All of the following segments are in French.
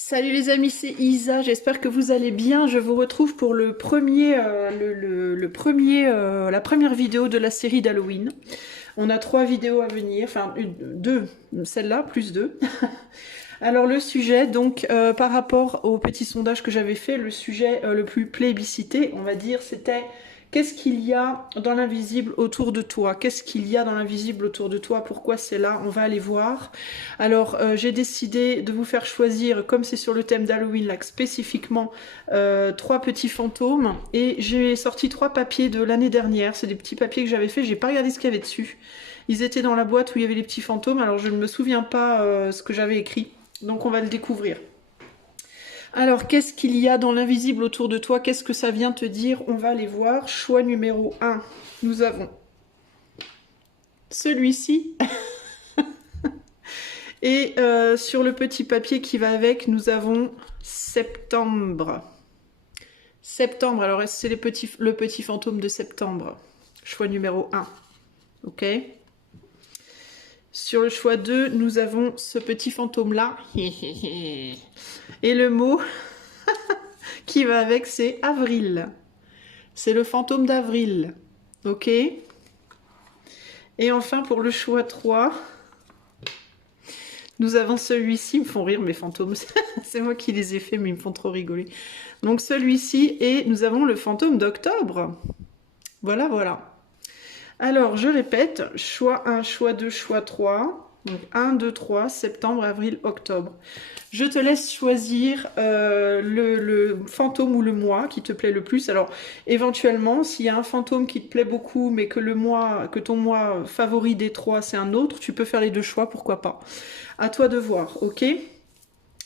Salut les amis, c'est Isa, j'espère que vous allez bien. Je vous retrouve pour le premier, la première vidéo de la série d'Halloween. On a 3 vidéos à venir, enfin deux, celle-là plus 2. Alors le sujet, donc par rapport au petit sondage que j'avais fait, le sujet le plus plébiscité, on va dire, c'était qu'est-ce qu'il y a dans l'invisible autour de toi? Qu'est-ce qu'il y a dans l'invisible autour de toi? Pourquoi c'est là? On va aller voir. Alors j'ai décidé de vous faire choisir, comme c'est sur le thème d'Halloween, là, spécifiquement 3 petits fantômes. Et j'ai sorti 3 papiers de l'année dernière. C'est des petits papiers que j'avais fait, j'ai pas regardé ce qu'il y avait dessus. Ils étaient dans la boîte où il y avait les petits fantômes, alors je ne me souviens pas ce que j'avais écrit. Donc on va le découvrir. Alors, qu'est-ce qu'il y a dans l'invisible autour de toi? Qu'est-ce que ça vient te dire? On va aller voir. Choix numéro 1. Nous avons celui-ci. Et sur le petit papier qui va avec, nous avons septembre. Septembre, alors c'est le petit fantôme de septembre. Choix numéro 1. Ok. Sur le choix 2, nous avons ce petit fantôme-là. Et le mot qui va avec, c'est avril. C'est le fantôme d'avril. Ok. Et enfin, pour le choix 3, nous avons celui-ci. Ils me font rire, mes fantômes. C'est moi qui les ai faits, mais ils me font trop rigoler. Donc celui-ci, et nous avons le fantôme d'octobre. Voilà, voilà. Alors, je répète, choix 1, choix 2, choix 3. Donc 1, 2, 3, septembre, avril, octobre. Je te laisse choisir le fantôme ou le mois qui te plaît le plus. Alors, éventuellement, s'il y a un fantôme qui te plaît beaucoup, mais que ton mois favori des 3, c'est un autre, tu peux faire les 2 choix, pourquoi pas. À toi de voir, ok?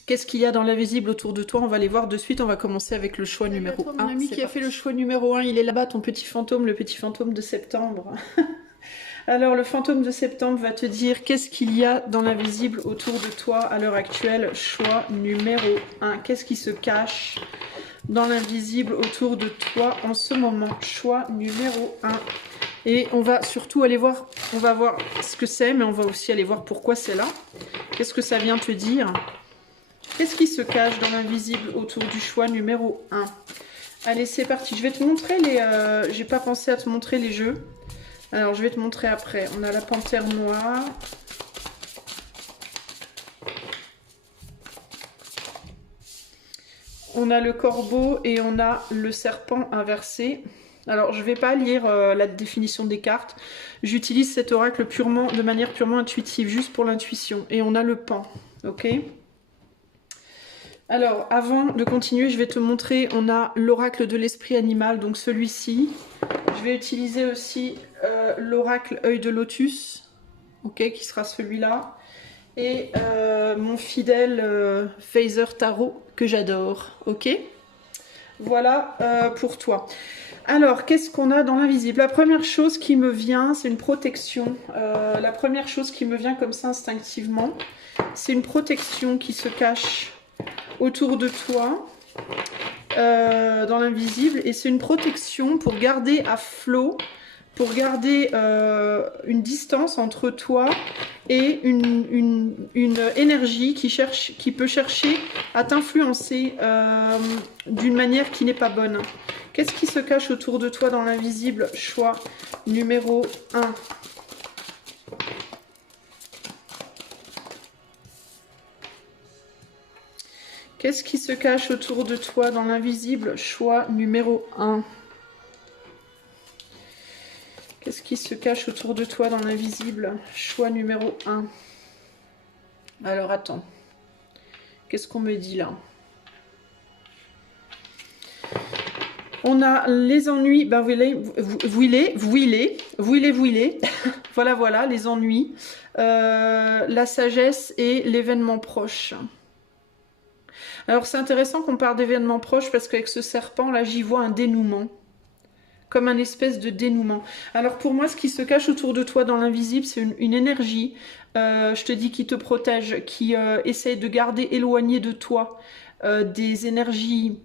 Qu'est-ce qu'il y a dans l'invisible autour de toi? On va les voir de suite. On va commencer avec le choix numéro 1. Mon ami qui a fait le choix numéro 1, il est là-bas, ton petit fantôme, le petit fantôme de septembre. Alors, le fantôme de septembre va te dire qu'est-ce qu'il y a dans l'invisible autour de toi à l'heure actuelle. Choix numéro 1. Qu'est-ce qui se cache dans l'invisible autour de toi en ce moment? Choix numéro 1. Et on va surtout aller voir, on va voir ce que c'est, mais on va aussi aller voir pourquoi c'est là. Qu'est-ce que ça vient te dire? Qu'est-ce qui se cache dans l'invisible autour du choix numéro 1? Allez, c'est parti. Je vais te montrer les... j'ai pas pensé à te montrer les jeux. Alors, je vais te montrer après. On a la panthère noire. On a le corbeau et on a le serpent inversé. Alors, je ne vais pas lire la définition des cartes. J'utilise cet oracle de manière purement intuitive, juste pour l'intuition. Et on a le pan, ok? Alors, avant de continuer, je vais te montrer, on a l'oracle de l'esprit animal, donc celui-ci. Je vais utiliser aussi l'oracle œil de lotus, ok, qui sera celui-là. Et mon fidèle phaser tarot, que j'adore, ok? Voilà pour toi. Alors, qu'est-ce qu'on a dans l'invisible? La première chose qui me vient, c'est une protection. La première chose qui me vient comme ça instinctivement, c'est une protection qui se cache autour de toi, dans l'invisible. Et c'est une protection pour garder à flot, pour garder une distance entre toi et une énergie qui peut chercher à t'influencer d'une manière qui n'est pas bonne. Qu'est-ce qui se cache autour de toi dans l'invisible? Choix numéro 1. Qu'est-ce qui se cache autour de toi dans l'invisible? Choix numéro 1. Qu'est-ce qui se cache autour de toi dans l'invisible? Choix numéro 1. Alors attends. Qu'est-ce qu'on me dit là? On a les ennuis. Ben voilà, voilà, les ennuis. La sagesse et l'événement proche. Alors c'est intéressant qu'on parle d'événements proches parce qu'avec ce serpent là, j'y vois un dénouement. Comme un espèce de dénouement. Alors pour moi, ce qui se cache autour de toi dans l'invisible, c'est une énergie je te dis qu'il te protège, qui essaye de garder éloigné de toi des énergies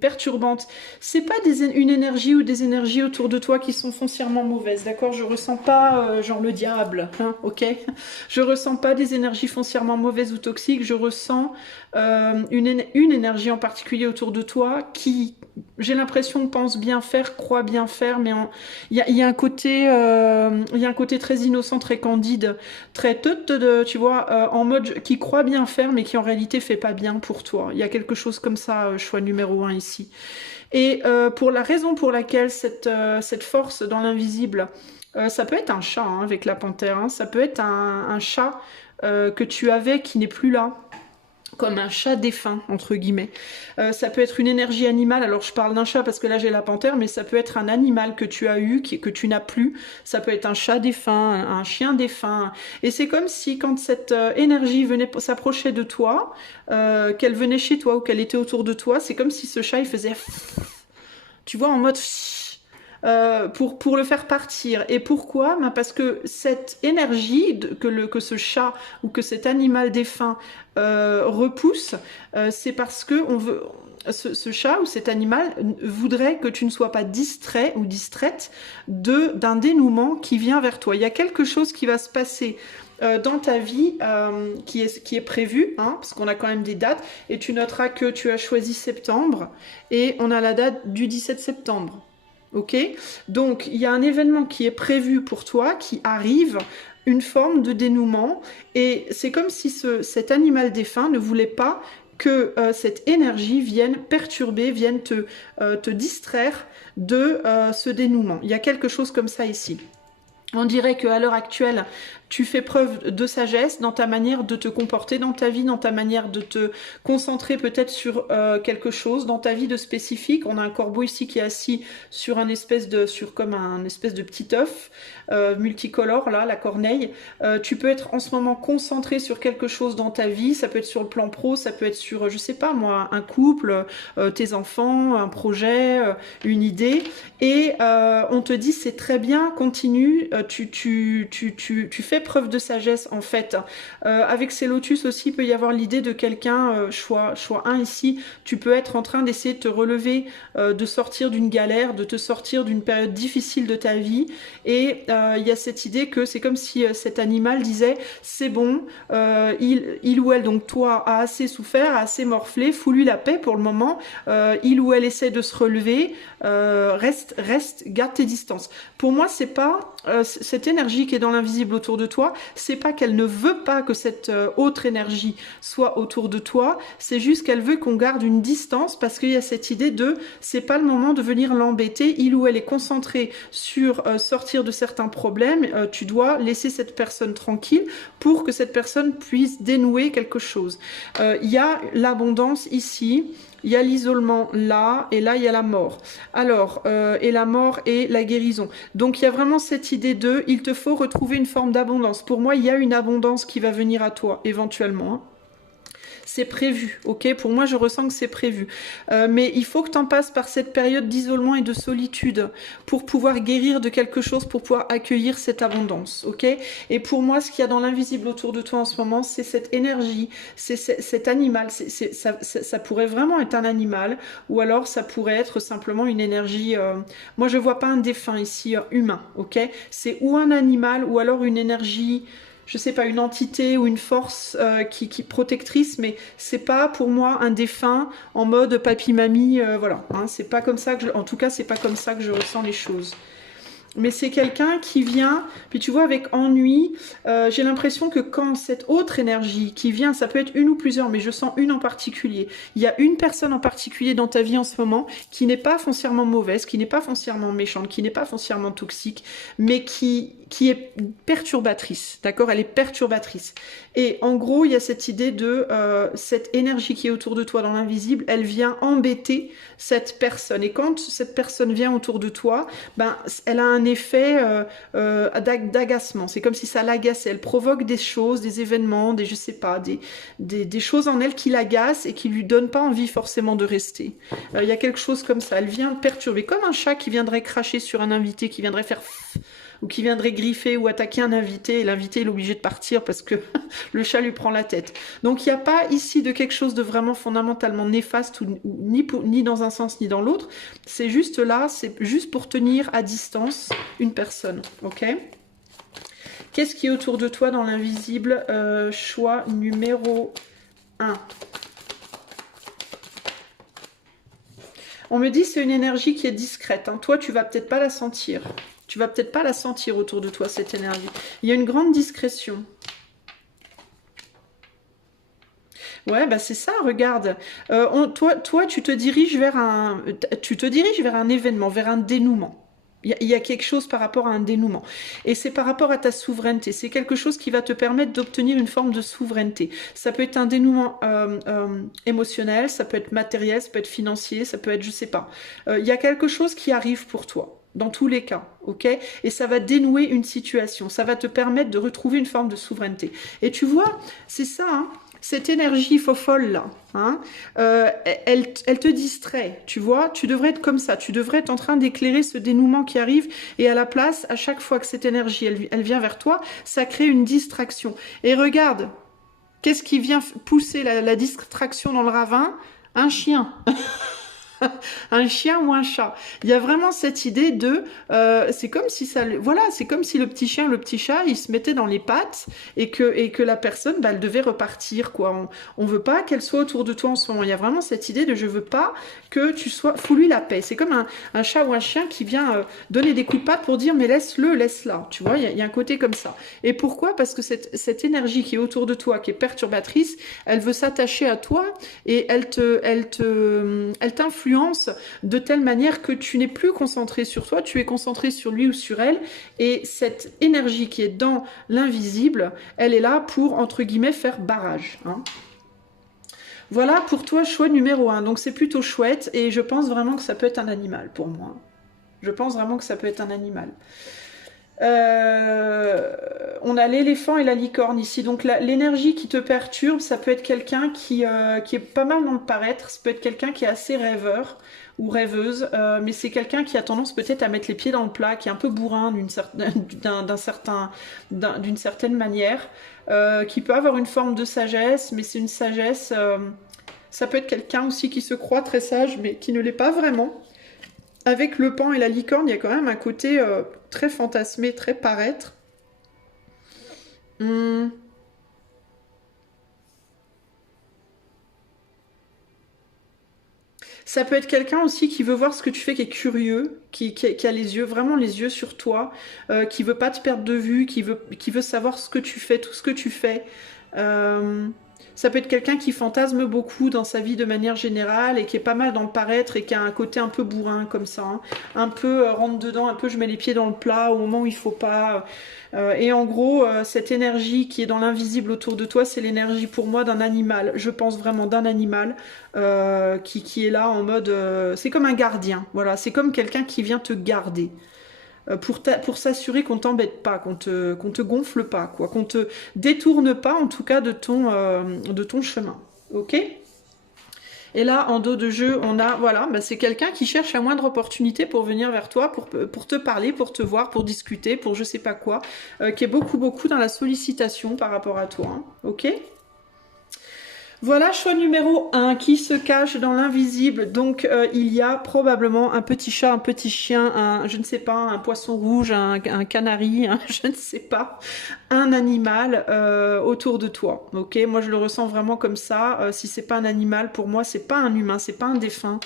perturbantes. C'est pas une énergie ou des énergies autour de toi qui sont foncièrement mauvaises, d'accord? Je ressens pas genre le diable, hein, ok? Je ressens pas des énergies foncièrement mauvaises ou toxiques, je ressens une énergie en particulier autour de toi qui, j'ai l'impression, pense bien faire, croit bien faire, mais il y a un côté, il y a un côté très innocent, très candide, très tu vois, en mode qui croit bien faire, mais qui en réalité fait pas bien pour toi. Il y a quelque chose comme ça, choix numéro 1 ici. Et pour la raison pour laquelle cette force dans l'invisible, ça peut être un chat hein, avec la panthère, hein, ça peut être un chat que tu avais qui n'est plus là, comme un chat défunt, entre guillemets. Ça peut être une énergie animale, alors je parle d'un chat parce que là j'ai la panthère, mais ça peut être un animal que tu as eu, que tu n'as plus. Ça peut être un chat défunt, un chien défunt. Et c'est comme si quand cette énergie venait s'approcher de toi, qu'elle venait chez toi ou qu'elle était autour de toi, c'est comme si ce chat il faisait... Tu vois, en mode... pour le faire partir. Et pourquoi? Ben parce que cette énergie que ce chat ou que cet animal défunt repousse, c'est parce que on veut, ce chat ou cet animal voudrait que tu ne sois pas distrait ou distraite d'un dénouement qui vient vers toi. Il y a quelque chose qui va se passer dans ta vie qui est prévu, hein, parce qu'on a quand même des dates, et tu noteras que tu as choisi septembre, et on a la date du 17 septembre. Ok, donc il y a un événement qui est prévu pour toi, qui arrive, une forme de dénouement, et c'est comme si cet animal défunt ne voulait pas que cette énergie vienne perturber, vienne te distraire de ce dénouement. Il y a quelque chose comme ça ici. On dirait qu'à l'heure actuelle, tu fais preuve de sagesse dans ta manière de te comporter dans ta vie, dans ta manière de te concentrer peut-être sur quelque chose dans ta vie de spécifique. On a un corbeau ici qui est assis sur comme un espèce de petit œuf multicolore, là, la corneille. Tu peux être en ce moment concentré sur quelque chose dans ta vie. Ça peut être sur le plan pro, ça peut être sur, je sais pas moi, un couple, tes enfants, un projet, une idée. Et on te dit c'est très bien, continue, tu fais preuve de sagesse en fait. Avec ces lotus aussi, il peut y avoir l'idée de quelqu'un, choix 1 ici, tu peux être en train d'essayer de te relever, de sortir d'une galère, de te sortir d'une période difficile de ta vie, et il y a cette idée que c'est comme si cet animal disait c'est bon, il ou elle, donc toi, a assez souffert, a assez morflé, fous-lui la paix pour le moment, il ou elle essaie de se relever, reste, garde tes distances. Pour moi, c'est pas cette énergie qui est dans l'invisible autour de toi, c'est pas qu'elle ne veut pas que cette autre énergie soit autour de toi, c'est juste qu'elle veut qu'on garde une distance, parce qu'il y a cette idée de c'est pas le moment de venir l'embêter, il ou elle est concentré sur sortir de certains problèmes, tu dois laisser cette personne tranquille pour que cette personne puisse dénouer quelque chose. Il y a l'abondance ici, il y a l'isolement là, et là il y a la mort. Alors, et la mort et la guérison. Donc il y a vraiment cette idée de, il te faut retrouver une forme d'abondance. Pour moi, il y a une abondance qui va venir à toi, éventuellement. Hein. C'est prévu, ok? Pour moi, je ressens que c'est prévu. Mais il faut que tu en passes par cette période d'isolement et de solitude pour pouvoir guérir de quelque chose, pour pouvoir accueillir cette abondance, ok? Et pour moi, ce qu'il y a dans l'invisible autour de toi en ce moment, c'est cette énergie, c'est cet animal. Ça pourrait vraiment être un animal, ou alors ça pourrait être simplement une énergie... Moi, je vois pas un défunt ici, humain, ok? C'est ou un animal, ou alors une énergie... je sais pas, une entité ou une force qui protectrice, mais c'est pas pour moi un défunt en mode papy-mamie, voilà. Hein, c'est pas comme ça que en tout cas, c'est pas comme ça que je ressens les choses. Mais c'est quelqu'un qui vient, puis tu vois, avec ennui, j'ai l'impression que quand cette autre énergie qui vient, ça peut être une ou plusieurs, mais je sens une en particulier. Il y a une personne en particulier dans ta vie en ce moment qui n'est pas foncièrement mauvaise, qui n'est pas foncièrement méchante, qui n'est pas foncièrement toxique, mais qui est perturbatrice, d'accord? Elle est perturbatrice. Et en gros, il y a cette idée de cette énergie qui est autour de toi dans l'invisible, elle vient embêter cette personne. Et quand cette personne vient autour de toi, ben, elle a un effet d'agacement. C'est comme si ça l'agaçait. Elle provoque des choses, des événements, je sais pas, des choses en elle qui l'agacent et qui lui donnent pas envie forcément de rester. Il y a quelque chose comme ça. Elle vient perturber, comme un chat qui viendrait cracher sur un invité, qui viendrait faire... ou qui viendrait griffer ou attaquer un invité, et l'invité est obligé de partir parce que le chat lui prend la tête. Donc il n'y a pas ici de quelque chose de vraiment fondamentalement néfaste, ni dans un sens ni dans l'autre. C'est juste là, c'est juste pour tenir à distance une personne, ok? Qu'est-ce qui est autour de toi dans l'invisible? Choix numéro 1. On me dit c'est une énergie qui est discrète. Hein. Toi, tu vas peut-être pas la sentir. Tu vas peut-être pas la sentir autour de toi, cette énergie. Il y a une grande discrétion. Ouais, bah c'est ça, regarde. Toi, tu te diriges vers un événement, vers un dénouement. Il y a quelque chose par rapport à un dénouement. Et c'est par rapport à ta souveraineté. C'est quelque chose qui va te permettre d'obtenir une forme de souveraineté. Ça peut être un dénouement émotionnel, ça peut être matériel, ça peut être financier, ça peut être, je sais pas. Il y a quelque chose qui arrive pour toi. Dans tous les cas, ok? Et ça va dénouer une situation. Ça va te permettre de retrouver une forme de souveraineté. Et tu vois, c'est ça, hein? Cette énergie fofolle là, hein, elle te distrait, tu vois, tu devrais être comme ça, tu devrais être en train d'éclairer ce dénouement qui arrive et à la place, à chaque fois que cette énergie, elle vient vers toi, ça crée une distraction. Et regarde, qu'est-ce qui vient pousser la distraction dans le ravin? Un chien. Un chien ou un chat. Il y a vraiment cette idée de, c'est comme si ça, voilà, c'est comme si le petit chien, le petit chat, il se mettait dans les pattes et que la personne, bah, elle devait repartir, quoi. On veut pas qu'elle soit autour de toi en ce moment. Il y a vraiment cette idée de, je veux pas que tu sois, fous-lui la paix. C'est comme un chat ou un chien qui vient donner des coups de patte pour dire, mais laisse-le, laisse-la. Tu vois, il y a un côté comme ça. Et pourquoi? Parce que cette énergie qui est autour de toi, qui est perturbatrice, elle veut s'attacher à toi et elle t'influence de telle manière que tu n'es plus concentré sur toi, tu es concentré sur lui ou sur elle, et cette énergie qui est dans l'invisible, elle est là pour, entre guillemets, faire barrage. Hein. Voilà pour toi, choix numéro 1. Donc c'est plutôt chouette, et je pense vraiment que ça peut être un animal pour moi. Je pense vraiment que ça peut être un animal. On a l'éléphant et la licorne ici. Donc l'énergie qui te perturbe, ça peut être quelqu'un qui est pas mal dans le paraître. Ça peut être quelqu'un qui est assez rêveur ou rêveuse, mais c'est quelqu'un qui a tendance peut-être à mettre les pieds dans le plat, qui est un peu bourrin d'une certaine manière, qui peut avoir une forme de sagesse, mais c'est une sagesse... ça peut être quelqu'un aussi qui se croit très sage, mais qui ne l'est pas vraiment. Avec le pan et la licorne, il y a quand même un côté très fantasmé, très paraître. Ça peut être quelqu'un aussi qui veut voir ce que tu fais, qui est curieux, qui a les yeux, vraiment les yeux sur toi, qui veut pas te perdre de vue, qui veut savoir ce que tu fais, tout ce que tu fais. Ça peut être quelqu'un qui fantasme beaucoup dans sa vie de manière générale et qui est pas mal dans le paraître et qui a un côté un peu bourrin comme ça. Hein. Un peu rentre dedans, un peu je mets les pieds dans le plat au moment où il faut pas. Et en gros, cette énergie qui est dans l'invisible autour de toi, c'est l'énergie pour moi d'un animal. Je pense vraiment d'un animal qui est là en mode... c'est comme un gardien, voilà. C'est comme quelqu'un qui vient te garder. Pour s'assurer qu'on t'embête pas, qu'on te gonfle pas, quoi, qu'on te détourne pas en tout cas de ton chemin. Ok? Et là, en dos de jeu, on a, voilà, bah, c'est quelqu'un qui cherche la moindre opportunité pour venir vers toi, pour te parler, pour te voir, pour discuter, pour je sais pas quoi, qui est beaucoup dans la sollicitation par rapport à toi. Hein. Ok? Voilà, choix numéro 1 qui se cache dans l'invisible. Donc, il y a probablement un petit chat, un petit chien, je ne sais pas, un poisson rouge, un canari, je ne sais pas, un animal autour de toi. Ok, moi je le ressens vraiment comme ça. Si c'est pas un animal, pour moi, c'est pas un humain, c'est pas un défunt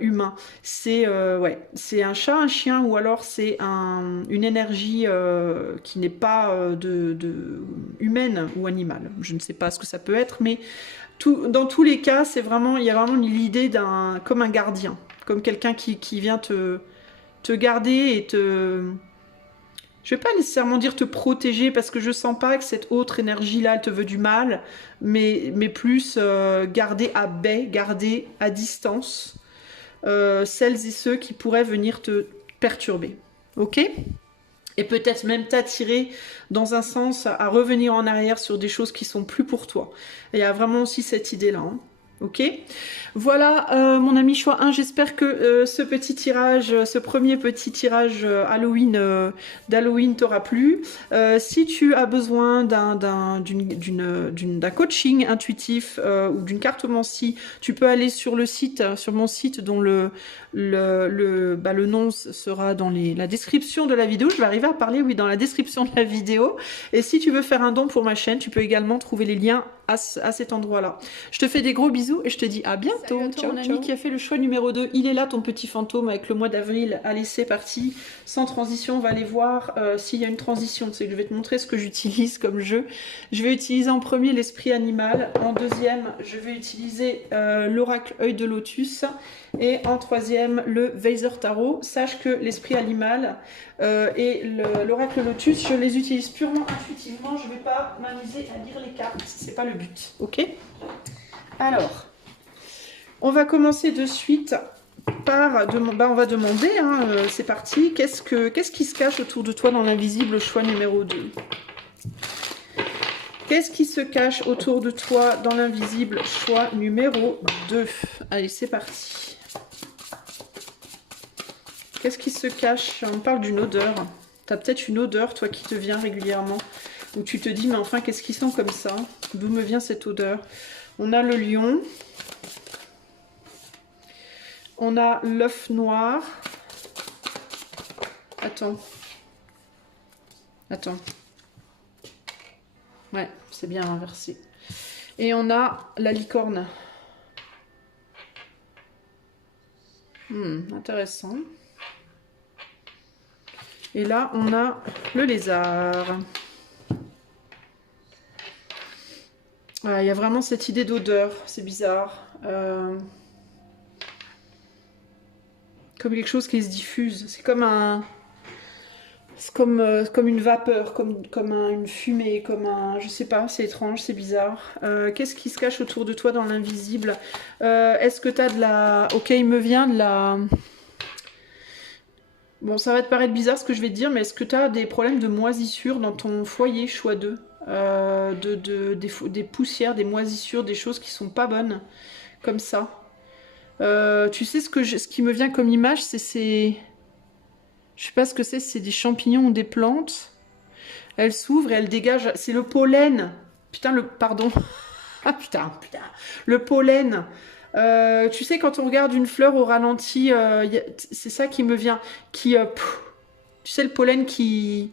humain. C'est ouais, c'est un chat, un chien, ou alors c'est une énergie qui n'est pas humaine ou animale. Je ne sais pas ce que ça peut être, mais dans tous les cas, c'est vraiment, il y a vraiment l'idée comme un gardien, comme quelqu'un qui vient te garder et je vais pas nécessairement dire te protéger, parce que je sens pas que cette autre énergie-là, elle te veut du mal, mais plus garder à baie, garder à distance celles et ceux qui pourraient venir te perturber. Ok ? Et peut-être même t'attirer dans un sens à revenir en arrière sur des choses qui sont plus pour toi. Et il y a vraiment aussi cette idée-là. Hein. Ok, voilà mon ami choix 1, j'espère que ce petit tirage, ce premier petit tirage Halloween d'Halloween t'aura plu. Si tu as besoin d'un coaching intuitif ou d'une cartomancie, tu peux aller sur le site, sur mon site dont le nom sera dans la description de la vidéo. Je vais arriver à parler, oui, dans la description de la vidéo. Et si tu veux faire un don pour ma chaîne, tu peux également trouver les liens à cet endroit-là. Je te fais des gros bisous et je te dis à bientôt. Ciao, mon ami qui a fait le choix numéro 2. Il est là, ton petit fantôme, avec le mois d'avril. Allez, c'est parti. Sans transition, on va aller voir s'il y a une transition. C'est que je vais te montrer ce que j'utilise comme jeu. Je vais utiliser en premier l'esprit animal. En deuxième, je vais utiliser l'oracle œil de lotus. Et en troisième, le Weiser Tarot. Sache que l'esprit animal et l'oracle lotus, je les utilise purement intuitivement. Je ne vais pas m'amuser à lire les cartes. C'est pas le but. Ok? Alors, on va commencer de suite par... on va demander, hein, c'est parti, qu'est-ce qui se cache autour de toi dans l'invisible, choix numéro 2? Qu'est-ce qui se cache autour de toi dans l'invisible, choix numéro 2? Allez, c'est parti. Qu'est-ce qui se cache? On parle d'une odeur. Tu as peut-être une odeur, toi, qui te vient régulièrement. Où tu te dis, mais enfin, qu'est-ce qui sent comme ça? D'où me vient cette odeur? On a le lion. On a l'œuf noir. Attends. Ouais, c'est bien inversé. Et on a la licorne. Intéressant. Et là, on a le lézard. Il y a vraiment cette idée d'odeur, c'est bizarre. Comme quelque chose qui se diffuse. C'est comme un... C'est comme une vapeur, comme une fumée, comme un... Je sais pas, c'est étrange, c'est bizarre. Qu'est-ce qui se cache autour de toi dans l'invisible? Est-ce que tu as de la... Ok, il me vient de la... Bon, ça va te paraître bizarre ce que je vais te dire, mais est-ce que tu as des problèmes de moisissure dans ton foyer, choix 2? Des poussières, des moisissures, des choses qui sont pas bonnes, comme ça. Tu sais ce qui me vient comme image, c'est... Je sais pas ce que c'est des champignons ou des plantes. Elles s'ouvrent et elles dégagent... C'est le pollen. Putain, Pardon. Ah putain. Le pollen. Tu sais, quand on regarde une fleur au ralenti, c'est ça qui me vient. Tu sais, le pollen qui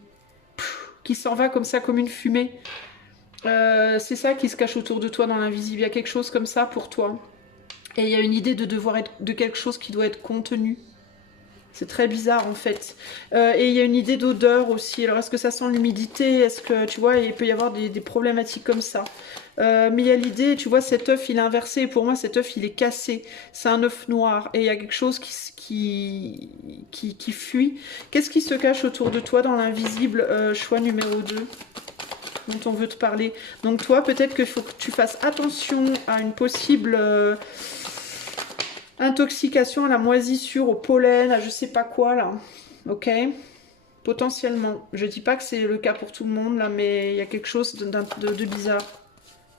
s'en va comme ça, comme une fumée. C'est ça qui se cache autour de toi dans l'invisible. Il y a quelque chose comme ça pour toi. Et il y a une idée de quelque chose qui doit être contenu. C'est très bizarre en fait. Et il y a une idée d'odeur aussi. Alors est-ce que ça sent l'humidité? Est-ce que, tu vois, il peut y avoir des problématiques comme ça. Mais il y a l'idée, tu vois, cet œuf il est inversé. Et pour moi cet œuf il est cassé. C'est un œuf noir. Et il y a quelque chose qui fuit. Qu'est-ce qui se cache autour de toi dans l'invisible, choix numéro 2 dont on veut te parler? Donc toi, peut-être qu'il faut que tu fasses attention à une possible... intoxication à la moisissure, au pollen, à je sais pas quoi là. Ok? Potentiellement. Je dis pas que c'est le cas pour tout le monde là, mais il y a quelque chose de bizarre.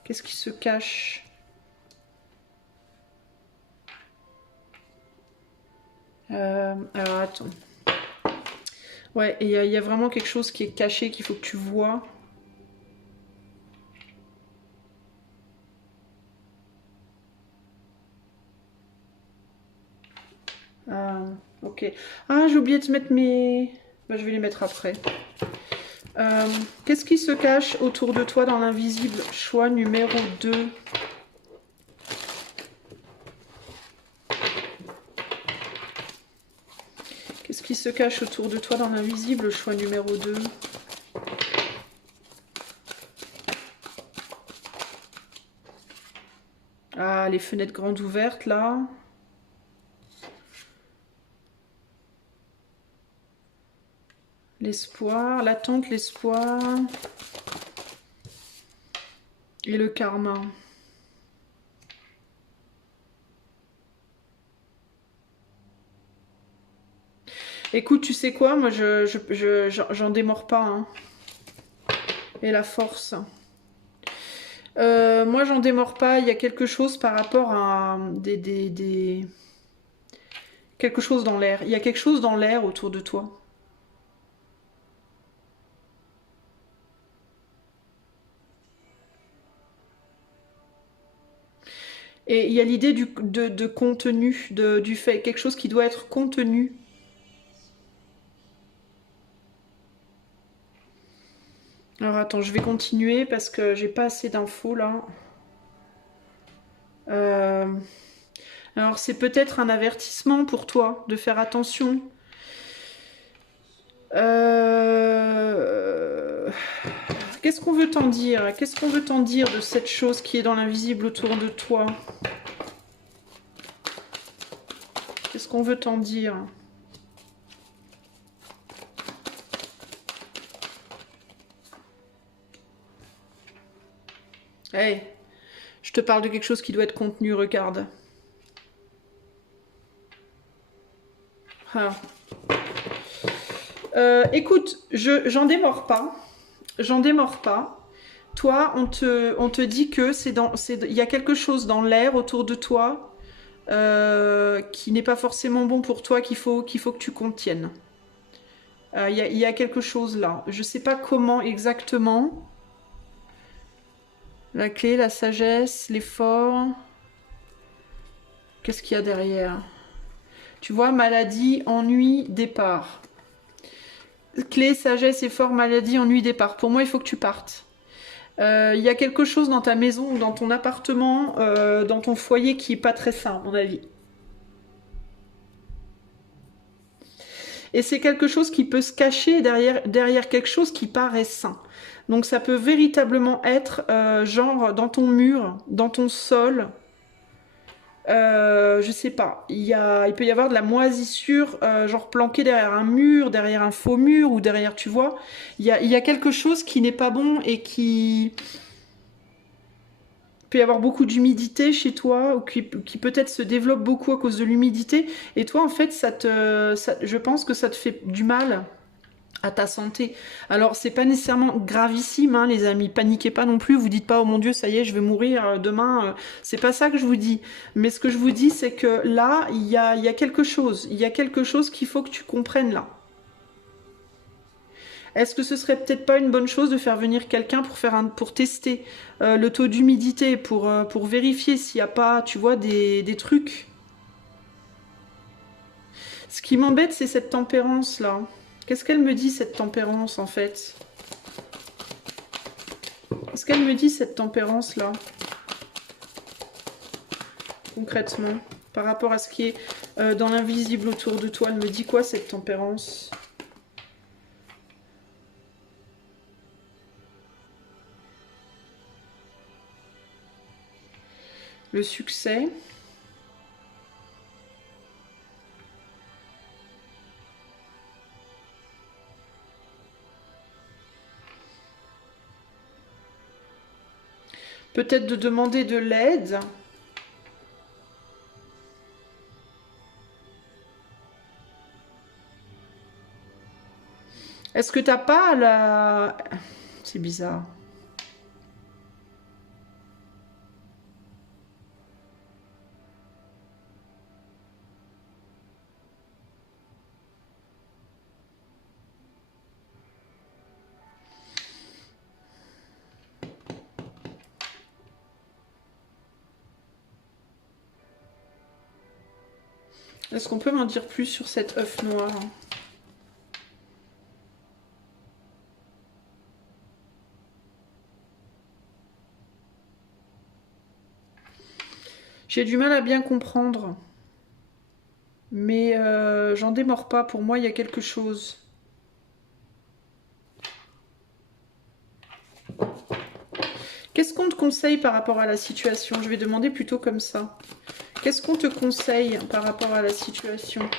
Qu'est-ce qui se cache? Alors attends. Ouais, il y a vraiment quelque chose qui est caché qu'il faut que tu vois. Ok. Ah, j'ai oublié de mettre mes... Bah, je vais les mettre après. Qu'est-ce qui se cache autour de toi dans l'invisible? Choix numéro 2. Qu'est-ce qui se cache autour de toi dans l'invisible? Choix numéro 2. Ah, les fenêtres grandes ouvertes là. L'espoir, l'attente, l'espoir. Et le karma. Écoute, tu sais quoi? Moi, j'en démords pas. Hein. Et la force. Moi, j'en démords pas. Il y a quelque chose par rapport à quelque chose dans l'air. Il y a quelque chose dans l'air autour de toi. Et il y a l'idée de contenu, du fait, quelque chose qui doit être contenu. Alors attends, je vais continuer parce que j'ai pas assez d'infos là. Euh, Alors c'est peut-être un avertissement pour toi de faire attention. Euh, Qu'est-ce qu'on veut t'en dire? Qu'est-ce qu'on veut t'en dire de cette chose qui est dans l'invisible autour de toi? Qu'est-ce qu'on veut t'en dire? Hey, je te parle de quelque chose qui doit être contenu, regarde. Ah. Écoute, j'en démords pas. J'en démords pas. Toi, on te dit que il y a quelque chose dans l'air autour de toi qui n'est pas forcément bon pour toi, qu'il faut que tu contiennes. Il y a quelque chose là. Je sais pas comment exactement. La clé, la sagesse, l'effort. Qu'est-ce qu'il y a derrière? Tu vois, maladie, ennui, départ. Clé, sagesse, effort, maladie, ennui, départ. Pour moi, il faut que tu partes. Il y a quelque chose dans ta maison ou dans ton appartement, dans ton foyer qui est pas très sain, à mon avis. Et c'est quelque chose qui peut se cacher derrière quelque chose qui paraît sain. Donc ça peut véritablement être genre dans ton mur, dans ton sol. Je sais pas. Il peut y avoir de la moisissure, genre planquée derrière un mur, derrière un faux mur ou derrière, tu vois. Il y a quelque chose qui n'est pas bon et qui peut y avoir beaucoup d'humidité chez toi ou qui peut-être se développe beaucoup à cause de l'humidité. Et toi, en fait, je pense que ça te fait du mal à ta santé. Alors, c'est pas nécessairement gravissime, hein, les amis. Paniquez pas non plus. Vous dites pas, oh mon Dieu, ça y est, je vais mourir demain. C'est pas ça que je vous dis. Mais ce que je vous dis, c'est que là, il y a quelque chose. Il y a quelque chose qu'il faut que tu comprennes là. Est-ce que ce serait peut-être pas une bonne chose de faire venir quelqu'un pour tester le taux d'humidité, pour vérifier s'il n'y a pas, tu vois, des trucs. Ce qui m'embête, c'est cette tempérance-là. Qu'est-ce qu'elle me dit, cette tempérance, en fait? Qu'est-ce qu'elle me dit, cette tempérance-là? Concrètement, par rapport à ce qui est dans l'invisible autour de toi, elle me dit quoi, cette tempérance? Le succès. Peut-être de demander de l'aide. Est-ce que t'as pas la... C'est bizarre. Est-ce qu'on peut m'en dire plus sur cet œuf noir? J'ai du mal à bien comprendre. Mais j'en démords pas. Pour moi, il y a quelque chose. Qu'est-ce qu'on te conseille par rapport à la situation? Je vais demander plutôt comme ça. Qu'est-ce qu'on te conseille par rapport à la situation?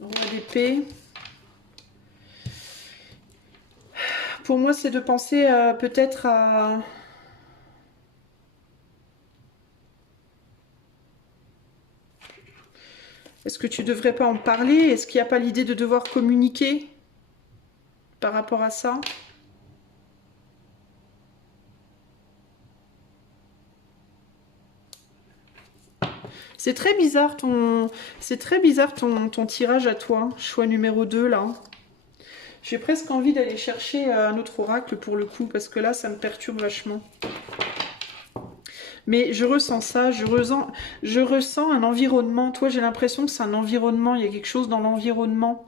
Roi d'épée. Pour moi, c'est de penser peut-être à... Est-ce que tu devrais pas en parler? Est-ce qu'il n'y a pas l'idée de devoir communiquer par rapport à ça? C'est très bizarre ton tirage à toi, choix numéro 2 là. J'ai presque envie d'aller chercher un autre oracle pour le coup, parce que là, ça me perturbe vachement. Mais je ressens ça, je ressens un environnement. Toi, j'ai l'impression que c'est un environnement, il y a quelque chose dans l'environnement.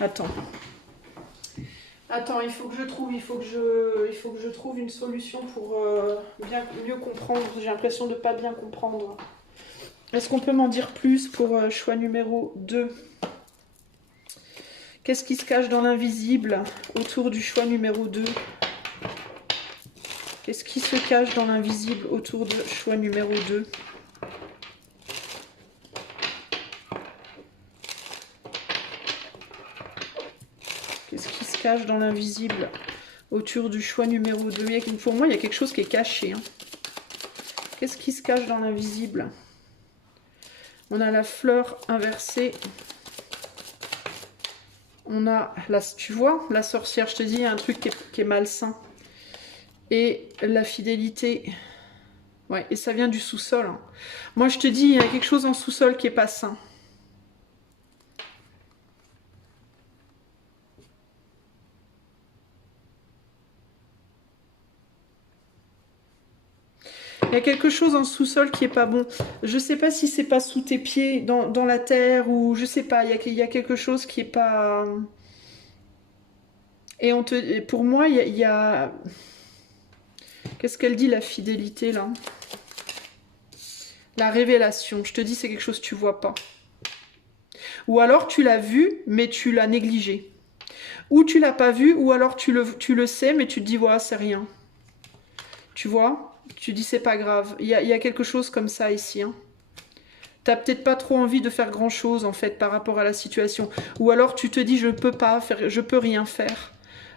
Attends. Attends, il faut que je trouve une solution pour mieux comprendre. J'ai l'impression de pas bien comprendre. Est-ce qu'on peut m'en dire plus pour choix numéro 2? Qu'est-ce qui se cache dans l'invisible autour du choix numéro 2? Qu'est-ce qui se cache dans l'invisible autour de choix numéro 2? Qu'est-ce qui se cache dans l'invisible autour du choix numéro 2? Pour moi, il y a quelque chose qui est caché. Hein. Qu'est-ce qui se cache dans l'invisible? On a la fleur inversée. On a, tu vois, la sorcière, je te dis, il y a un truc qui est malsain. Et la fidélité. Ouais, et ça vient du sous-sol. Hein. Moi, je te dis, il y a quelque chose en sous-sol qui est pas sain. Il y a quelque chose en sous-sol qui est pas bon. Je sais pas si c'est pas sous tes pieds, dans la terre, ou je sais pas. Il y a quelque chose qui est pas... Et pour moi, il y a... Qu'est-ce qu'elle dit, la fidélité, là? La révélation. Je te dis, c'est quelque chose que tu vois pas. Ou alors, tu l'as vu, mais tu l'as négligé. Ou tu l'as pas vu, ou alors tu le sais, mais tu te dis, ouais, c'est rien. Tu vois? Tu dis c'est pas grave. Il y a quelque chose comme ça ici. Hein. T'as peut-être pas trop envie de faire grand chose en fait par rapport à la situation. Ou alors tu te dis je peux pas faire, je peux rien faire.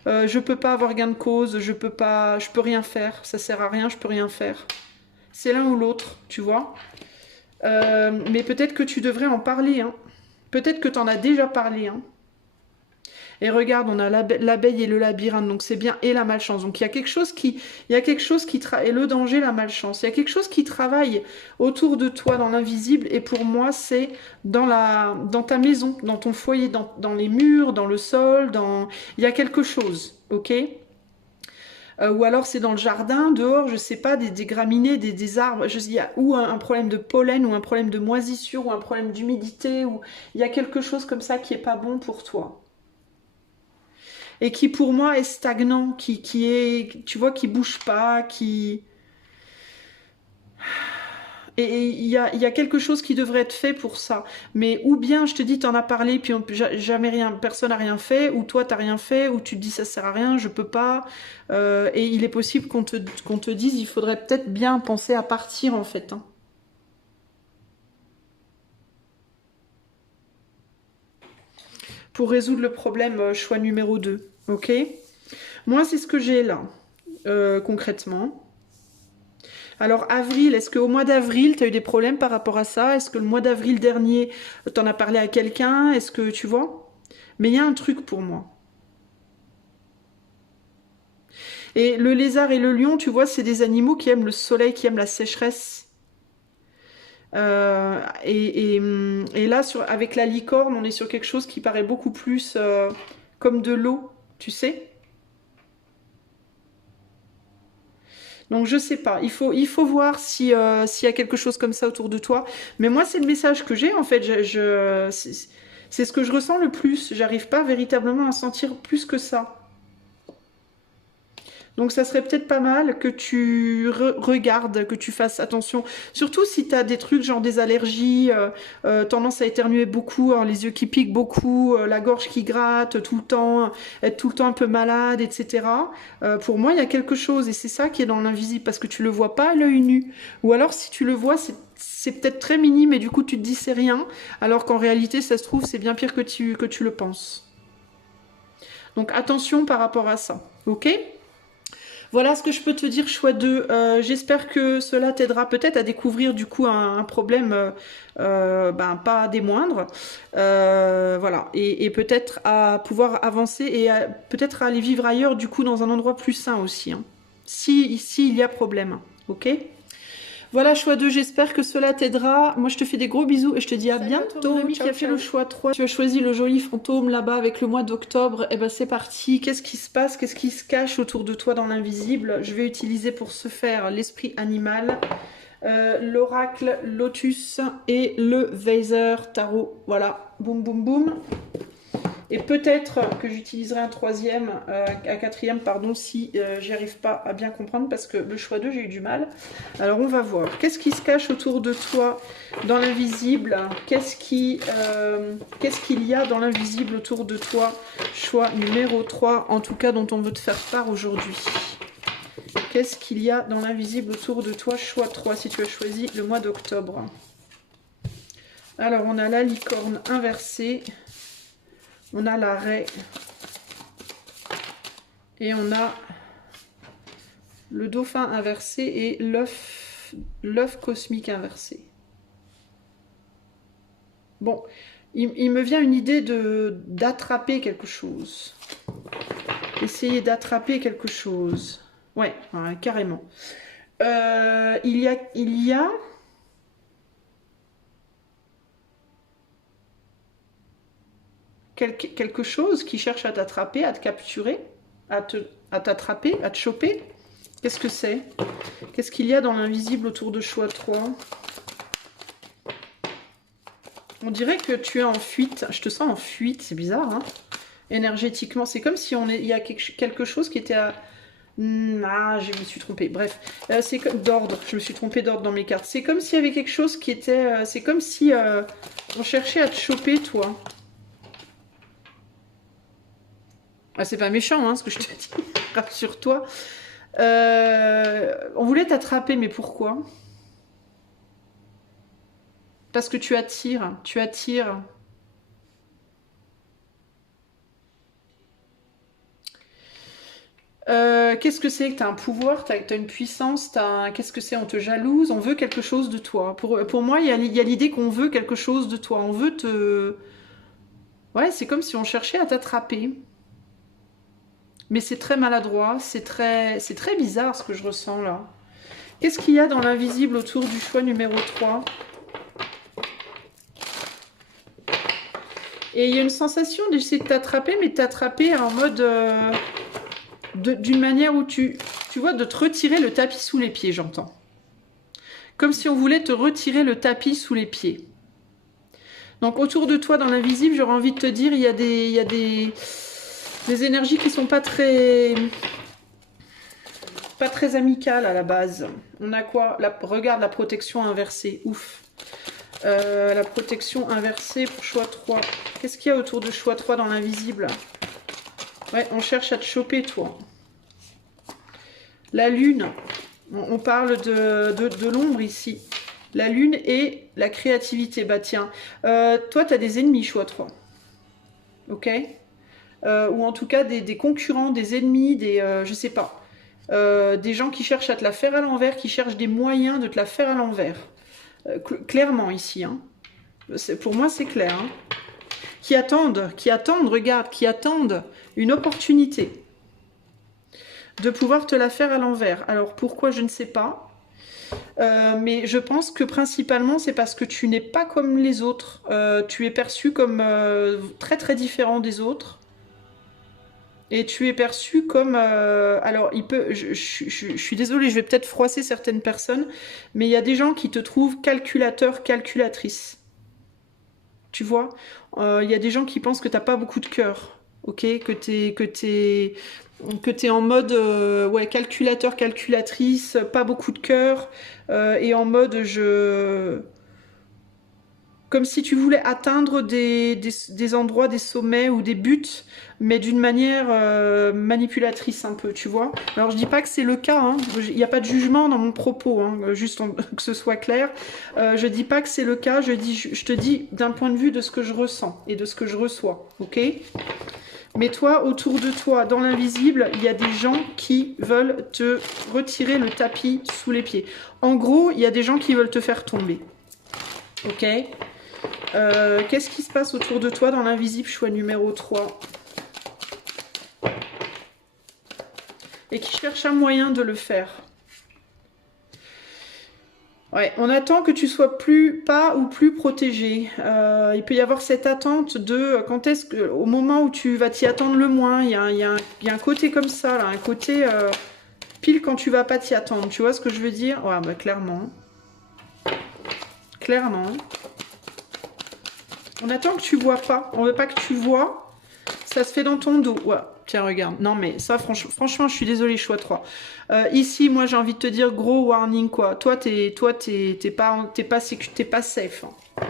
Je peux pas avoir gain de cause, je peux rien faire. Ça sert à rien, je peux rien faire. C'est l'un ou l'autre, tu vois. Mais peut-être que tu devrais en parler. Hein. Peut-être que t'en as déjà parlé. Hein. Et regarde, on a l'abeille et le labyrinthe, donc c'est bien, et la malchance. Donc il y a quelque chose qui et le danger, la malchance. Il y a quelque chose qui travaille autour de toi dans l'invisible, et pour moi, c'est dans ta maison, dans ton foyer, dans les murs, dans le sol, il y a quelque chose, ok? Ou alors c'est dans le jardin, dehors, je sais pas, des graminées, des arbres, il y a ou un problème de pollen, ou un problème de moisissure, ou un problème d'humidité, ou il y a quelque chose comme ça qui est pas bon pour toi. Et qui pour moi est stagnant, qui est, tu vois, qui bouge pas, qui... Et il y a quelque chose qui devrait être fait pour ça. Mais ou bien, je te dis, t'en as parlé, puis jamais rien, personne n'a rien fait, ou toi t'as rien fait, ou tu te dis ça sert à rien, je peux pas. Et il est possible qu'on te dise, il faudrait peut-être bien penser à partir en fait. Hein. Pour résoudre le problème, choix numéro 2. Ok? Moi, c'est ce que j'ai là, concrètement. Alors, avril, est-ce qu'au mois d'avril, tu as eu des problèmes par rapport à ça? Est-ce que le mois d'avril dernier, tu en as parlé à quelqu'un? Est-ce que tu vois? Mais il y a un truc pour moi. Et le lézard et le lion, tu vois, c'est des animaux qui aiment le soleil, qui aiment la sécheresse. Et là, avec la licorne, on est sur quelque chose qui paraît beaucoup plus comme de l'eau, tu sais? Donc je sais pas, il faut voir s'il y a quelque chose comme ça autour de toi. Mais moi c'est le message que j'ai en fait, c'est ce que je ressens le plus. J'arrive pas véritablement à sentir plus que ça. Donc ça serait peut-être pas mal que tu regardes, que tu fasses attention. Surtout si tu as des trucs genre des allergies, tendance à éternuer beaucoup, hein, les yeux qui piquent beaucoup, la gorge qui gratte tout le temps, être tout le temps un peu malade, etc. Pour moi, il y a quelque chose et c'est ça qui est dans l'invisible parce que tu le vois pas à l'œil nu. Ou alors si tu le vois, c'est peut-être très minime et du coup tu te dis c'est rien, alors qu'en réalité ça se trouve c'est bien pire que tu le penses. Donc attention par rapport à ça, ok? Voilà ce que je peux te dire, choix 2. J'espère que cela t'aidera peut-être à découvrir du coup un problème pas des moindres. Voilà. Et peut-être à pouvoir avancer et peut-être à aller vivre ailleurs du coup dans un endroit plus sain aussi. Hein. Si ici il y a problème. Ok? Voilà, choix 2, j'espère que cela t'aidera. Moi, je te fais des gros bisous et je te dis à bientôt. Qui a fait le choix 3. Tu as choisi le joli fantôme là-bas avec le mois d'octobre. Et ben c'est parti. Qu'est-ce qui se passe? Qu'est-ce qui se cache autour de toi dans l'invisible? Je vais utiliser pour ce faire l'esprit animal, l'oracle Lotus et le Weiser Tarot. Voilà, boum boum boum. Et peut-être que j'utiliserai un quatrième, pardon, si j'y arrive pas à bien comprendre, parce que le choix 2, j'ai eu du mal. Alors, on va voir. Qu'est-ce qui se cache autour de toi dans l'invisible? Qu'est-ce qu'il y a dans l'invisible autour de toi? Choix numéro 3, en tout cas, dont on veut te faire part aujourd'hui. Qu'est-ce qu'il y a dans l'invisible autour de toi? Choix 3, si tu as choisi le mois d'octobre. Alors, on a la licorne inversée. On a la raie et on a le dauphin inversé et l'œuf cosmique inversé. Bon, il me vient une idée d'attraper quelque chose. Essayer d'attraper quelque chose. Ouais, carrément. Il y a quelque chose qui cherche à t'attraper, à te capturer, à t'attraper, à te choper. Qu'est-ce que c'est? Qu'est-ce qu'il y a dans l'invisible autour de choix 3? On dirait que tu es en fuite. Je te sens en fuite, c'est bizarre, hein? Énergétiquement. C'est comme si il y a quelque chose qui était à... Ah, je me suis trompée. Bref, c'est comme d'ordre. Je me suis trompée d'ordre dans mes cartes. C'est comme s'il y avait quelque chose qui était... c'est comme si on cherchait à te choper, toi. Ah, c'est pas méchant, hein, ce que je te dis. Rassure-toi. On voulait t'attraper, mais pourquoi? Parce que tu attires. Tu attires. Qu'est-ce que c'est que tu as un pouvoir, tu as une puissance, qu'est-ce que c'est? On te jalouse, on veut quelque chose de toi. Pour moi, il y a l'idée qu'on veut quelque chose de toi. On veut te... Ouais, c'est comme si on cherchait à t'attraper. Mais c'est très maladroit, c'est très bizarre ce que je ressens là. Qu'est-ce qu'il y a dans l'invisible autour du choix numéro 3? Et il y a une sensation d'essayer de t'attraper, mais t'attraper en mode... d'une manière où tu vois, de te retirer le tapis sous les pieds, j'entends. Comme si on voulait te retirer le tapis sous les pieds. Donc autour de toi, dans l'invisible, j'aurais envie de te dire, il y a des énergies qui sont pas très amicales à la base. On a quoi? Regarde la protection inversée, ouf. La protection inversée pour choix 3. Qu'est-ce qu'il y a autour de choix 3 dans l'invisible? Ouais, on cherche à te choper, toi. La lune, on parle de l'ombre ici. La lune et la créativité. Bah tiens, toi, tu as des ennemis, choix 3. Ok? Ou en tout cas des concurrents, des ennemis, je sais pas. Des gens qui cherchent à te la faire à l'envers, qui cherchent des moyens de te la faire à l'envers. Clairement ici. Hein. Pour moi, c'est clair. Hein. Qui attendent, regarde, qui attendent une opportunité de pouvoir te la faire à l'envers. Alors pourquoi, je ne sais pas. Mais je pense que principalement c'est parce que tu n'es pas comme les autres. Tu es perçu comme très très différent des autres. Et tu es perçu comme... alors, je suis désolée, je vais peut-être froisser certaines personnes, mais il y a des gens qui te trouvent calculateur, calculatrice. Tu vois, il y a des gens qui pensent que tu n'as pas beaucoup de cœur, ok, que t'es que tu es en mode ouais, calculateur, calculatrice, pas beaucoup de cœur, et en mode comme si tu voulais atteindre des endroits, des sommets ou des buts, mais d'une manière manipulatrice un peu, tu vois. Alors je dis pas que c'est le cas, hein. Il n'y a pas de jugement dans mon propos, hein, juste que ce soit clair. Je dis pas que c'est le cas, je te dis d'un point de vue de ce que je ressens et de ce que je reçois, ok? Mais toi, autour de toi, dans l'invisible, il y a des gens qui veulent te retirer le tapis sous les pieds. En gros, il y a des gens qui veulent te faire tomber, ok? Qu'est-ce qui se passe autour de toi dans l'invisible, choix numéro 3? Et qui cherche un moyen de le faire. Ouais, on attend que tu sois pas ou plus protégé. Il peut y avoir cette attente de quand est-ce que, au moment où tu vas t'y attendre le moins, il y a un côté comme ça, là, un côté pile quand tu vas pas t'y attendre. Tu vois ce que je veux dire? Ouais, bah clairement. Clairement. On attend que tu vois pas. On veut pas que tu vois. Ça se fait dans ton dos. Ouais. Tiens, regarde. Non, mais ça, franchement, je suis désolée, choix 3. Ici, moi, j'ai envie de te dire, gros warning, quoi. Toi, t'es pas safe. Hein.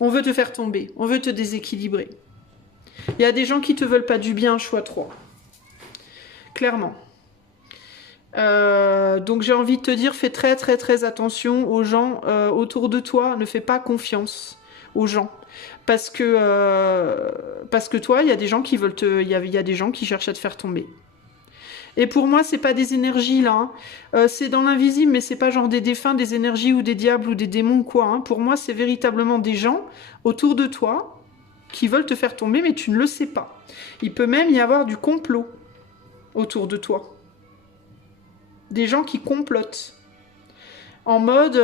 On veut te faire tomber. On veut te déséquilibrer. Il y a des gens qui te veulent pas du bien, choix 3. Clairement. Donc, j'ai envie de te dire, fais très, très, très attention aux gens autour de toi. Ne fais pas confiance aux gens. Parce que toi, il y a des gens qui veulent il y a des gens qui cherchent à te faire tomber. Et pour moi, c'est pas des énergies là. Hein. C'est dans l'invisible, mais c'est pas genre des défunts, des énergies ou des diables ou des démons ou quoi. Hein. Pour moi, c'est véritablement des gens autour de toi qui veulent te faire tomber, mais tu ne le sais pas. Il peut même y avoir du complot autour de toi. Des gens qui complotent. En mode,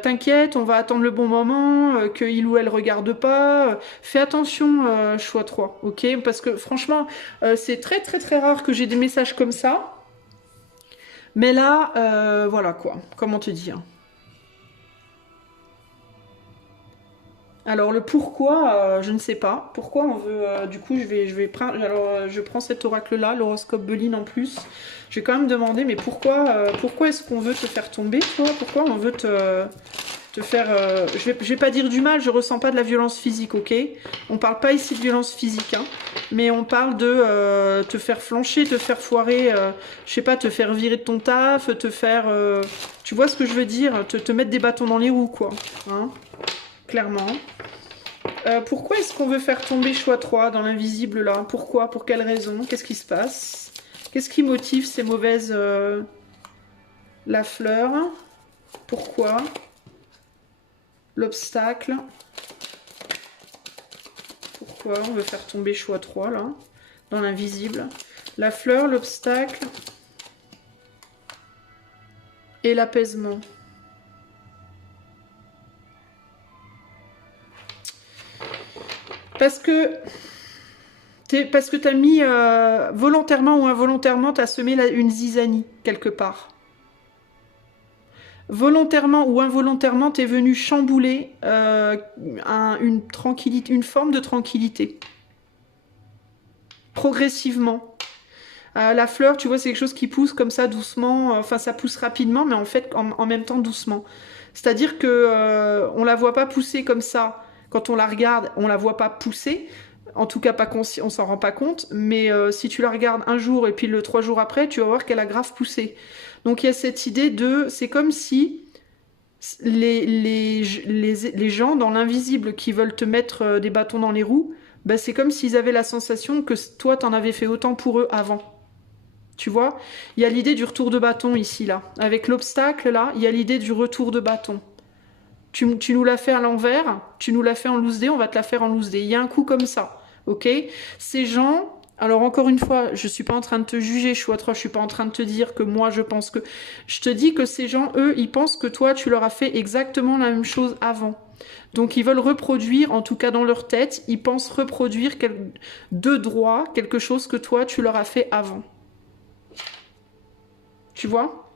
t'inquiète, on va attendre le bon moment, qu'il ou elle regarde pas. Fais attention, choix 3, ok? Parce que franchement, c'est très très très rare que j'ai des messages comme ça. Mais là, voilà quoi, comment te dire? Alors le pourquoi, je ne sais pas. Pourquoi on veut... du coup, je prends cet oracle-là, l'horoscope Beline en plus. Je vais quand même demander, mais pourquoi est-ce qu'on veut te faire tomber, toi? Pourquoi on veut te faire... je vais pas dire du mal, je ressens pas de la violence physique, ok? On parle pas ici de violence physique, hein, mais on parle de te faire flancher, te faire foirer, je sais pas, te faire virer de ton taf, te faire... tu vois ce que je veux dire? Te mettre des bâtons dans les roues, quoi. Hein, clairement. Pourquoi est-ce qu'on veut faire tomber choix 3 dans l'invisible là? Pourquoi? Pour quelle raison? Qu'est-ce qui se passe? Qu'est-ce qui motive ces mauvaises... La fleur. Pourquoi? L'obstacle. Pourquoi on veut faire tomber choix 3 là? Dans l'invisible. La fleur, l'obstacle. Et l'apaisement. Parce que tu as mis volontairement ou involontairement, tu as semé une zizanie quelque part. Volontairement ou involontairement, tu es venu chambouler une forme de tranquillité. Progressivement. La fleur, tu vois, c'est quelque chose qui pousse comme ça doucement. Enfin, ça pousse rapidement, mais en fait, en même temps doucement. C'est-à-dire que on la voit pas pousser comme ça. Quand on la regarde, on la voit pas pousser. En tout cas, on s'en rend pas compte. Mais si tu la regardes un jour et puis 3 jours après, tu vas voir qu'elle a grave poussé. Donc il y a cette idée de... C'est comme si les gens dans l'invisible qui veulent te mettre des bâtons dans les roues, bah, c'est comme s'ils avaient la sensation que toi, t'en avais fait autant pour eux avant. Tu vois? Il y a l'idée du retour de bâton ici, là. Avec l'obstacle, là, il y a l'idée du retour de bâton. Tu nous l'as fait à l'envers, tu nous l'as fait en loose day, on va te la faire en loose day. Il y a un coup comme ça, ok? Ces gens... Alors encore une fois, je suis pas en train de te juger, choix 3, je suis pas en train de te dire que moi je pense que... Je te dis que ces gens, eux, ils pensent que toi tu leur as fait exactement la même chose avant. Donc ils veulent reproduire, en tout cas dans leur tête, ils pensent reproduire de droit quelque chose que toi tu leur as fait avant. Tu vois?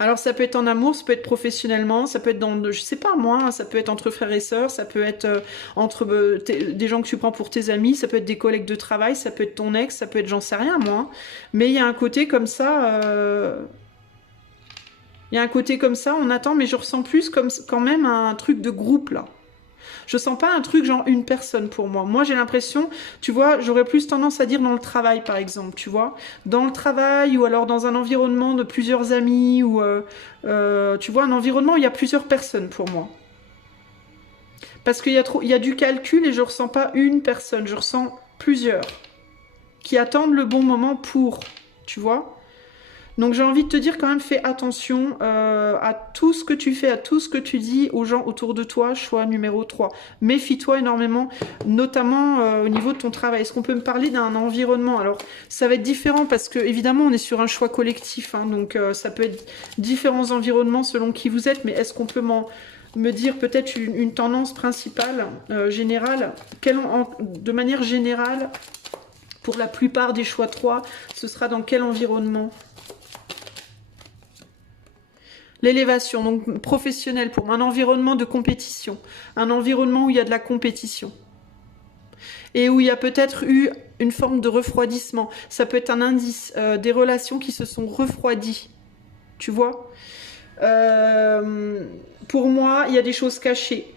Alors ça peut être en amour, ça peut être professionnellement, ça peut être dans, je sais pas moi, hein, ça peut être entre frères et sœurs, ça peut être entre des gens que tu prends pour tes amis, ça peut être des collègues de travail, ça peut être ton ex, ça peut être j'en sais rien moi. Hein. Mais il y a un côté comme ça, il y a un côté comme ça, on attend, mais je ressens plus comme quand même un truc de groupe là. Je sens pas un truc genre une personne pour moi. Moi, j'ai l'impression, tu vois, j'aurais plus tendance à dire dans le travail, par exemple, tu vois. Dans le travail ou alors dans un environnement de plusieurs amis ou, tu vois, un environnement où il y a plusieurs personnes pour moi. Parce qu'il y a trop, il y a du calcul et je ressens pas une personne, je ressens plusieurs qui attendent le bon moment pour, tu vois. Donc j'ai envie de te dire quand même, fais attention à tout ce que tu fais, à tout ce que tu dis aux gens autour de toi, choix numéro 3. Méfie-toi énormément, notamment au niveau de ton travail. Est-ce qu'on peut me parler d'un environnement? Alors ça va être différent parce que évidemment on est sur un choix collectif, hein, donc ça peut être différents environnements selon qui vous êtes, mais est-ce qu'on peut me dire peut-être une tendance principale, générale, de manière générale, pour la plupart des choix 3, ce sera dans quel environnement? L'élévation, donc professionnelle pour moi, un environnement de compétition, un environnement où il y a de la compétition et où il y a peut-être eu une forme de refroidissement. Ça peut être un indice, des relations qui se sont refroidies, tu vois. Pour moi, il y a des choses cachées.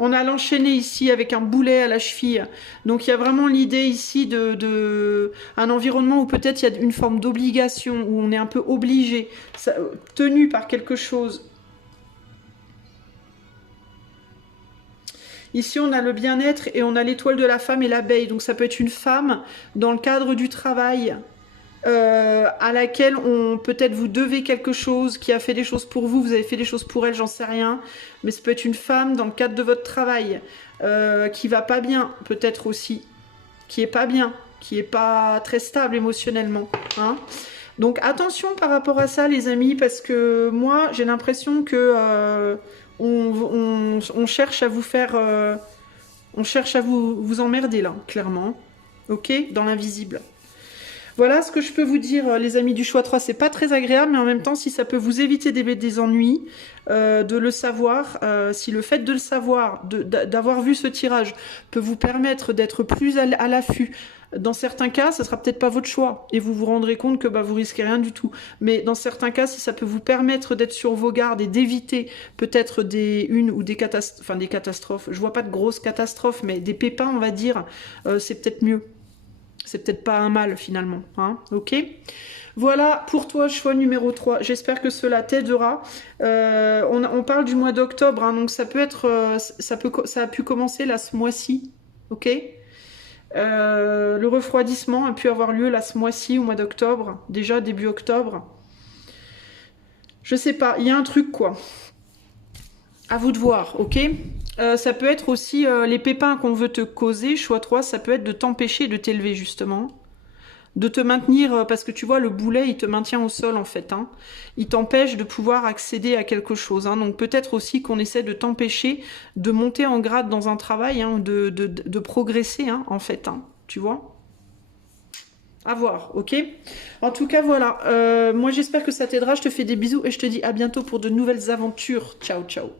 On a l'enchaîné ici avec un boulet à la cheville. Donc il y a vraiment l'idée ici de un environnement où peut-être il y a une forme d'obligation, où on est un peu obligé, tenu par quelque chose. Ici on a le bien-être et on a l'étoile de la femme et l'abeille. Donc ça peut être une femme dans le cadre du travail. À laquelle peut-être vous devez quelque chose, qui a fait des choses pour vous, vous avez fait des choses pour elle, j'en sais rien, mais ça peut être une femme dans le cadre de votre travail qui va pas bien, peut-être aussi, qui est pas bien, qui est pas très stable émotionnellement, hein. Donc attention par rapport à ça les amis, parce que moi j'ai l'impression que on cherche à vous faire, on cherche à vous emmerder là, clairement, ok, dans l'invisible. Voilà ce que je peux vous dire, les amis du choix 3. C'est pas très agréable, mais en même temps, si ça peut vous éviter des ennuis, de le savoir, si le fait de le savoir, d'avoir vu ce tirage, peut vous permettre d'être plus à l'affût. Dans certains cas, ça sera peut-être pas votre choix, et vous vous rendrez compte que bah, vous risquez rien du tout. Mais dans certains cas, si ça peut vous permettre d'être sur vos gardes et d'éviter peut-être des catastrophes, je vois pas de grosses catastrophes, mais des pépins, on va dire, c'est peut-être mieux. C'est peut-être pas un mal finalement, hein, ok. Voilà pour toi, choix numéro 3. J'espère que cela t'aidera. On parle du mois d'octobre, hein, donc ça peut être, ça a pu commencer là ce mois-ci, ok. Le refroidissement a pu avoir lieu là ce mois-ci, au mois d'octobre, déjà début octobre. Je sais pas, il y a un truc quoi. À vous de voir, ok. Ça peut être aussi les pépins qu'on veut te causer, choix 3, ça peut être de t'empêcher de t'élever justement. De te maintenir, parce que tu vois, le boulet, il te maintient au sol en fait. Hein. Il t'empêche de pouvoir accéder à quelque chose. Hein. Donc peut-être aussi qu'on essaie de t'empêcher de monter en grade dans un travail, hein, de progresser hein, en fait. Hein, tu vois ? À voir, ok. En tout cas, voilà. Moi, j'espère que ça t'aidera. Je te fais des bisous et je te dis à bientôt pour de nouvelles aventures. Ciao, ciao.